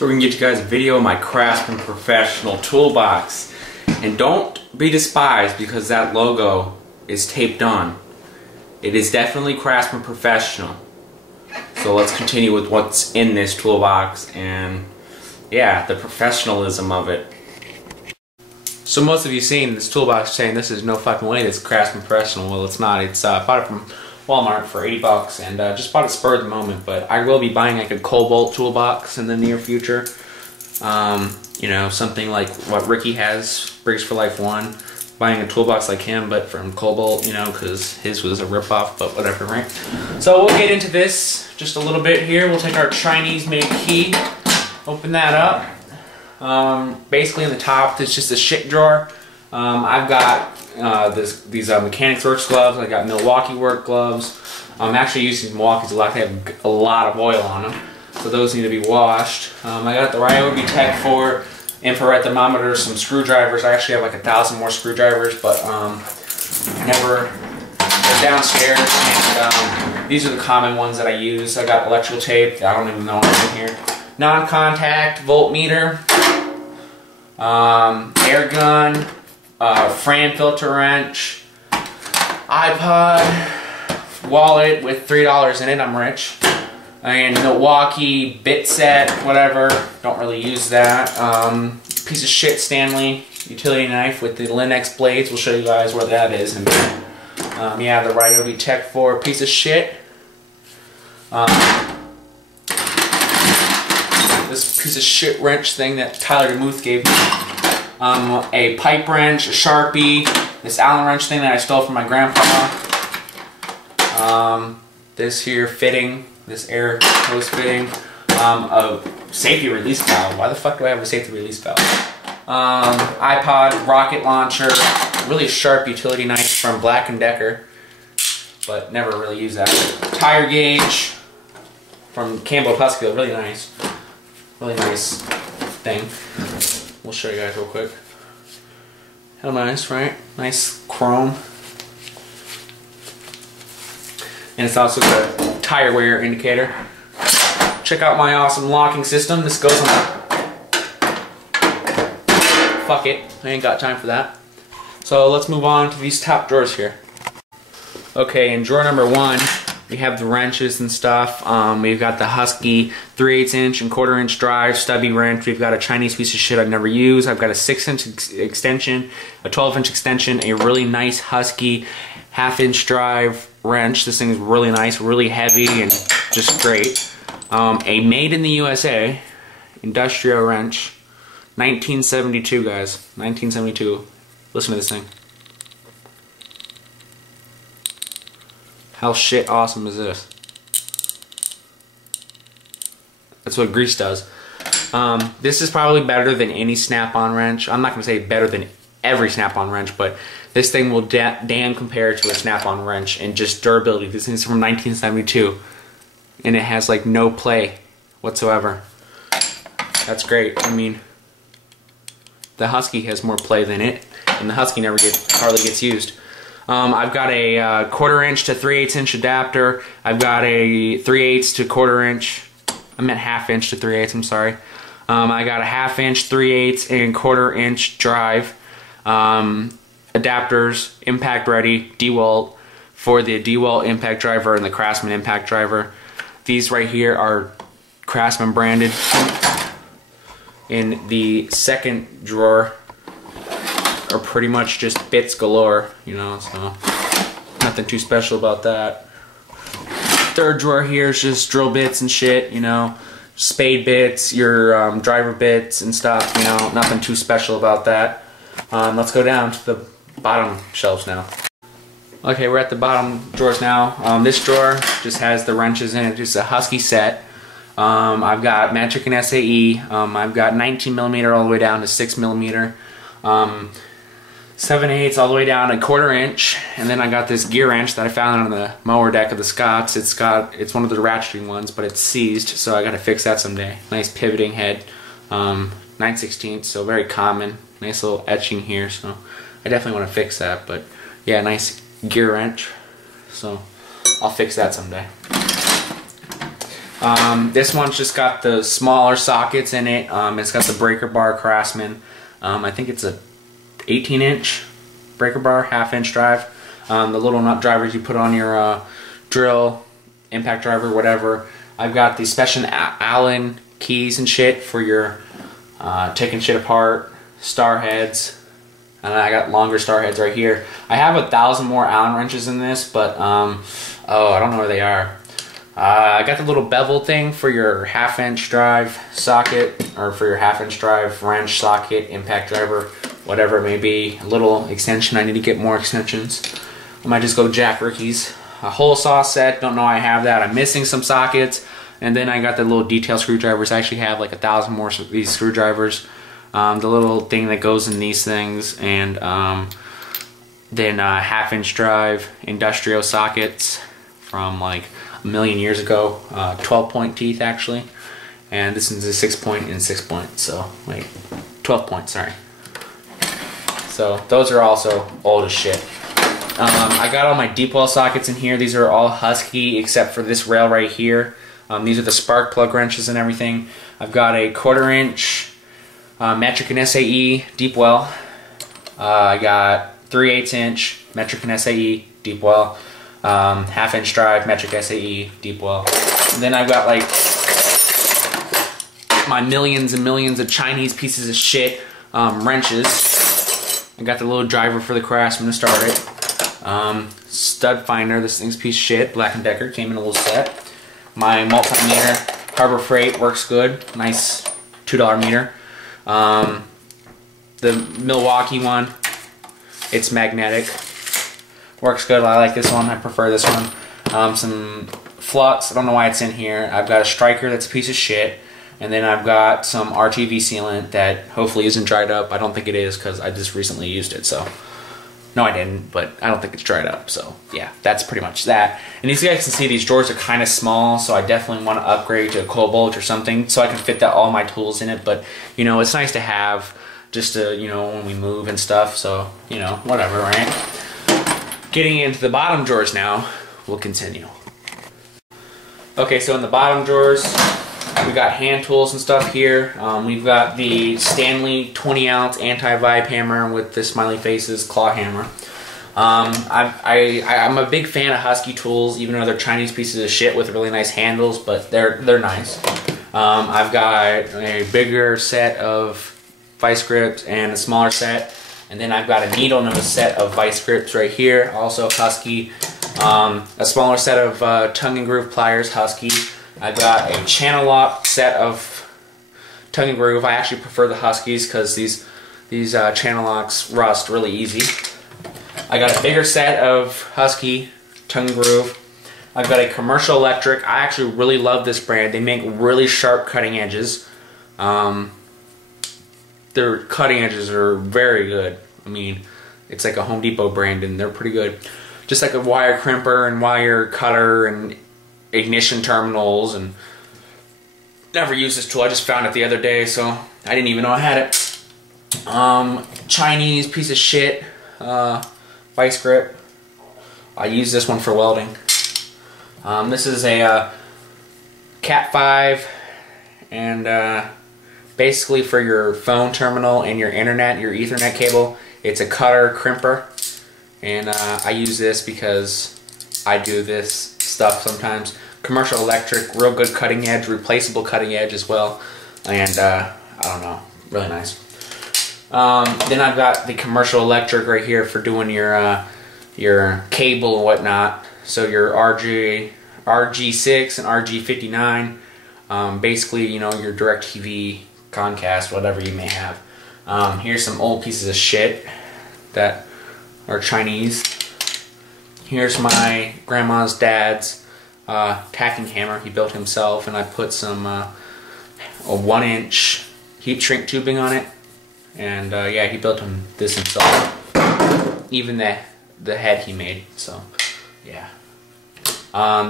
So we're going to get you guys a video of my Craftsman Professional toolbox. And don't be despised because that logo is taped on. It is definitely Craftsman Professional. So let's continue with what's in this toolbox and yeah, the professionalism of it. So most of you seen this toolbox saying this is no fucking way this Craftsman Professional. Well, it's not. It's bought it from Walmart for 80 bucks and just bought it spur of the moment, but I will be buying like a Cobalt toolbox in the near future. You know, something like what Ricky has, Bricks for Life 1. Buying a toolbox like him, but from Cobalt, you know, because his was a ripoff, but whatever, right? So we'll get into this just a little bit here. We'll take our Chinese-made key, open that up. Basically in the top, there's just a shit drawer. I've got these Mechanics Works gloves. I got Milwaukee work gloves. I'm actually using Milwaukee's a lot. They have a lot of oil on them, so those need to be washed. I got the Ryobi Tech 4 infrared thermometer, some screwdrivers. I actually have like 1,000 more screwdrivers, but never. They're downstairs, and these are the common ones that I use. I got electrical tape. I don't even know what's in here. Non-contact voltmeter, air gun. Fran filter wrench, iPod, wallet with $3 in it, I'm rich, and Milwaukee bit set, whatever, don't really use that, piece of shit Stanley utility knife with the Linux blades, we'll show you guys where that is, and yeah, the Ryobi Tech 4 piece of shit, this piece of shit wrench thing that Tyler DeMuth gave me. A pipe wrench, a Sharpie, this Allen wrench thing that I stole from my grandpa, this here fitting, this air hose fitting, a safety release valve. Why the fuck do I have a safety release valve? iPod, rocket launcher, really sharp utility knife from Black & Decker, but never really use that. Tire gauge from Campbell Huskill, really nice thing. We'll show you guys real quick. How nice, right? Nice chrome. And it's also got a tire wear indicator. Check out my awesome locking system. This goes on the... Fuck it. I ain't got time for that. So let's move on to these top drawers here. Okay, in drawer number 1, we have the wrenches and stuff. We've got the Husky 3/8 inch and 1/4 inch drive, stubby wrench. We've got a Chinese piece of shit I've never used. I've got a 6-inch extension, a 12-inch extension, a really nice Husky 1/2 inch drive wrench. This thing is really nice, really heavy, and just great. A made in the USA industrial wrench, 1972, guys. 1972. Listen to this thing. How shit awesome is this? That's what grease does. This is probably better than any snap-on wrench. I'm not going to say better than every snap-on wrench, but this thing will damn compare to a snap-on wrench and just durability. This thing's from 1972, and it has like no play whatsoever. That's great. I mean, the Husky has more play than it, and the Husky hardly gets used. I've got a 1/4 inch to 3/8 inch adapter. I've got a 3/8 to 1/4 inch. I meant 1/2 inch to 3/8. I'm sorry. I got a 1/2 inch, 3/8 and 1/4 inch drive. Adapters, impact ready, DeWalt for the DeWalt impact driver and the Craftsman impact driver. These right here are Craftsman branded. In the second drawer are pretty much just bits galore, you know, so nothing too special about that. Third drawer here is just drill bits and shit, you know, spade bits, your driver bits and stuff, you know, nothing too special about that. Let's go down to the bottom shelves now. Okay, we're at the bottom drawers now. This drawer just has the wrenches in it, just a Husky set. I've got metric and SAE. I've got 19mm all the way down to 6mm. 7/8 all the way down a 1/4 inch, and then I got this gear wrench that I found on the mower deck of the Scots. It's one of the ratcheting ones, but it's seized, so I got to fix that someday. Nice pivoting head, 9/16, so very common. Nice little etching here, so I definitely want to fix that. But yeah, nice gear wrench, so I'll fix that someday. This one's just got the smaller sockets in it. It's got the breaker bar Craftsman. I think it's a 18-inch breaker bar, half-inch drive. The little nut drivers you put on your drill, impact driver, whatever. I've got the special Allen keys and shit for your taking shit apart, star heads. And I got longer star heads right here. I have 1,000 more Allen wrenches in this, but oh, I don't know where they are. I got the little bevel thing for your half-inch drive socket, or for your half-inch drive wrench socket, impact driver, whatever it may be. A little extension. I need to get more extensions. I might just go Jack Ricky's. A hole saw set. Don't know I have that. I'm missing some sockets. And then I got the little detail screwdrivers. I actually have like 1,000 more of these screwdrivers. The little thing that goes in these things, and then half-inch drive industrial sockets from like a million years ago. 12-point teeth actually, and this is a 6-point and 6-point. So wait, 12-point. Sorry. So those are also old as shit. I got all my deep well sockets in here. These are all Husky except for this rail right here. These are the spark plug wrenches and everything. I've got a 1/4-inch metric and SAE deep well. I got 3/8-inch metric and SAE deep well. Half-inch drive metric SAE deep well. And then I've got like my millions and millions of Chinese pieces of shit wrenches. I got the little driver for the Craftsman to start it. Stud finder. This thing's a piece of shit. Black & Decker came in a little set. My multimeter, Harbor Freight, works good. Nice $2 meter. The Milwaukee one, it's magnetic. Works good. I like this one. I prefer this one. Some flux. I don't know why it's in here. I've got a striker that's a piece of shit. And then I've got some RTV sealant that hopefully isn't dried up. I don't think it is because I just recently used it. So. No, I didn't, but I don't think it's dried up, so yeah, that's pretty much that. And these guys can see these drawers are kind of small, so I definitely want to upgrade to a cobalt or something so I can fit all my tools in it, but, you know, it's nice to have just to, you know, when we move and stuff, so, you know, whatever, right? Getting into the bottom drawers now, we'll continue. Okay, so in the bottom drawers, we got hand tools and stuff here. We've got the Stanley 20-ounce anti-vibe hammer with the smiley faces claw hammer. I'm a big fan of Husky tools, even though they're Chinese pieces of shit with really nice handles, but they're nice. I've got a bigger set of vice grips and a smaller set, and then I've got a needle nose set of vice grips right here, also Husky. A smaller set of tongue and groove pliers, Husky. I've got a channel lock set of tongue and groove. I actually prefer the Huskies because these channel locks rust really easy. I got a bigger set of Husky tongue and groove. I've got a Commercial Electric. I actually really love this brand. They make really sharp cutting edges. Their cutting edges are very good. I mean, it's like a Home Depot brand and they're pretty good. Just like a wire crimper and wire cutter and ignition terminals, and never used this tool. I just found it the other day, so I didn't even know I had it. Chinese piece of shit vice grip. I use this one for welding. This is a Cat 5, and basically for your phone terminal and your internet, your Ethernet cable. It's a cutter crimper, and I use this because I do this stuff sometimes. Commercial Electric, real good cutting edge, replaceable cutting edge as well, and I don't know, really nice. Then I've got the Commercial Electric right here for doing your cable and whatnot. So your RG6 and RG59, basically, you know, your DirecTV, Comcast, whatever you may have. Here's some old pieces of shit that are Chinese. Here's my grandma's dad's tacking hammer he built himself, and I put some a 1-inch heat shrink tubing on it, and yeah, he built this himself. Even the head he made. So yeah.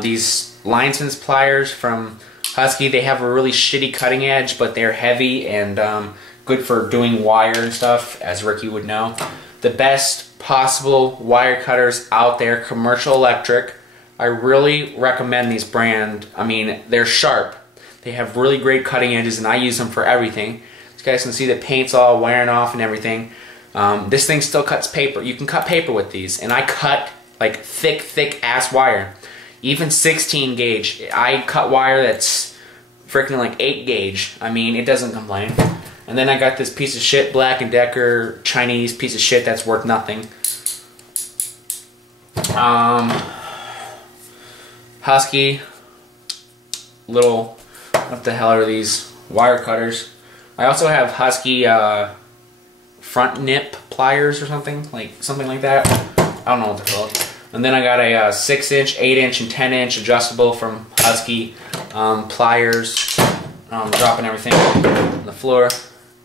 These linesman's pliers from Husky, they have a really shitty cutting edge, but they're heavy and good for doing wire and stuff, as Ricky would know. The best possible wire cutters out there, Commercial Electric. I really recommend these brand. I mean, they're sharp. They have really great cutting edges, and I use them for everything. You guys can see the paint's all wearing off and everything. This thing still cuts paper. You can cut paper with these, and I cut like thick ass wire. Even 16 gauge. I cut wire that's freaking like 8 gauge. I mean, it doesn't complain. And then I got this piece of shit Black & Decker Chinese piece of shit that's worth nothing. Husky little, what the hell are these? Wire cutters. I also have Husky front nip pliers or something like that. I don't know what they're called. And then I got a 6-inch, 8-inch, and 10-inch adjustable from Husky pliers. Dropping everything on the floor.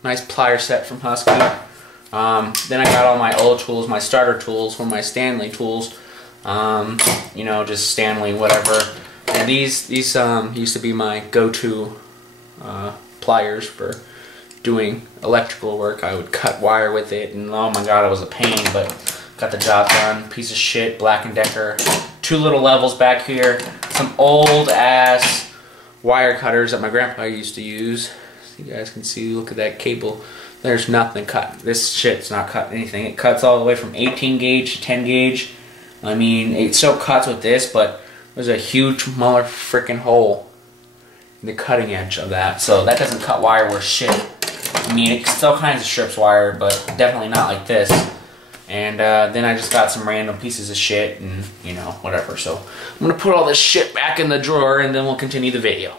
Nice plier set from Husky. Then I got all my old tools, my starter tools, or my Stanley tools. You know, just Stanley, whatever. And these used to be my go-to pliers for doing electrical work. I would cut wire with it, and oh my god, it was a pain, but got the job done. Piece of shit, Black & Decker. 2 little levels back here. Some old ass wire cutters that my grandpa used to use. So you guys can see, look at that cable. There's nothing cut. This shit's not cut anything. It cuts all the way from 18 gauge to 10 gauge. I mean, it still cuts with this, but there's a huge mother freaking hole in the cutting edge of that. So that doesn't cut wire worth shit. I mean, it still kind of strips wire, but definitely not like this. And then I just got some random pieces of shit and, you know, whatever. So I'm going to put all this shit back in the drawer, and then we'll continue the video.